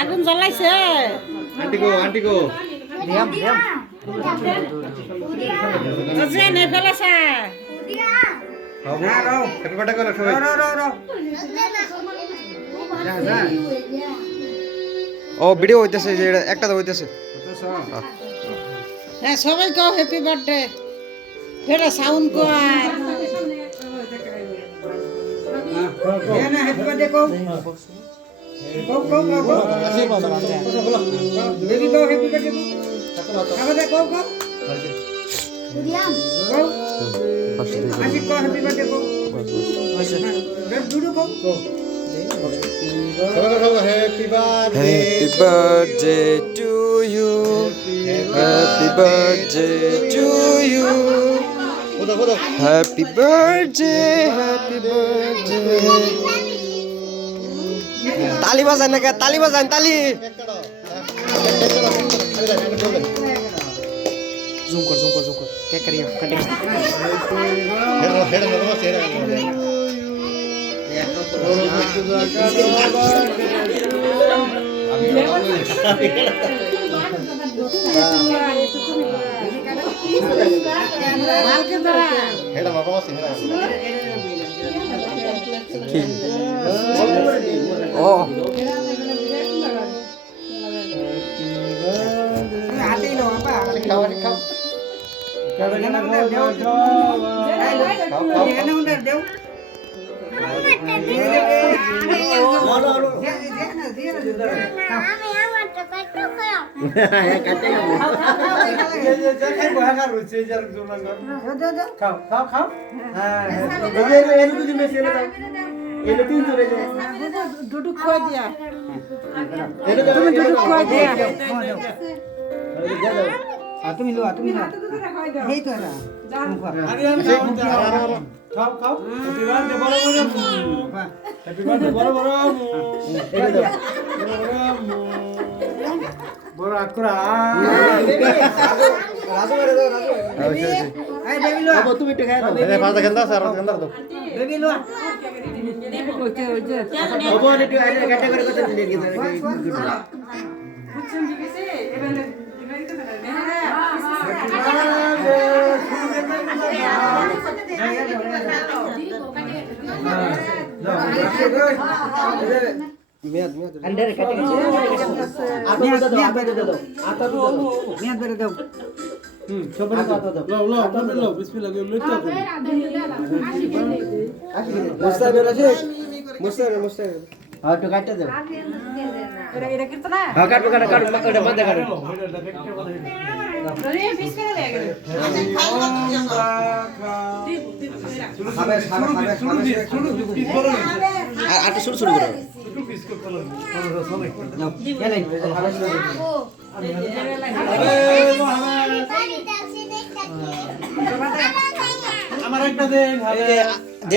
আগুন জ্বলাইছে আন্টি গো নে ফেলেছে হ্যাপি বার্থডে করো সবাই ও ভিডিও হইতেছে যে একটা তো হইতেছে হ্যাঁ সবাই কও হ্যাপি বার্থডে ফেরা সাউন্ড কর হ্যাপি বার্থডে কও বেবি কও হ্যাপি বার্থডে আমাদের কও আশিক কও হ্যাপি বার্থডে কও দুডু কও Happy birthday to you. Happy birthday to you. Happy birthday, happy birthday. ताली बजान क्या ताली बजान ताली जूम कर क्या करिए कटिंग তুমি লো এই তো না খাও খাও হ্যাপি বার্থডে বড় বড় বড় আকরা রাজু মেরে দাও রাজু এই বেবি লো আবো তুমি একটু খাও এই পাঁচটা গন্ধা স্যার গন্ধা দাও বেবি লো ওকে আবো একটু আইলে কাটা করে কথা নিয়ে গিয়ে বুঝছেন ঠিক আছে এবারে अंदर कटिंग मियाद बेरे दो आता दो मियाद बेरे दो छोटे आता दो लो लो बिस्मिल्लाह लो लेता मुस्ताद राजे मुस्ताद हां तो काट दो एरा कितना हां काट ओटा बंद कर अरे फिश करे ले गए आटा शुरू करो আমার একটা দে দে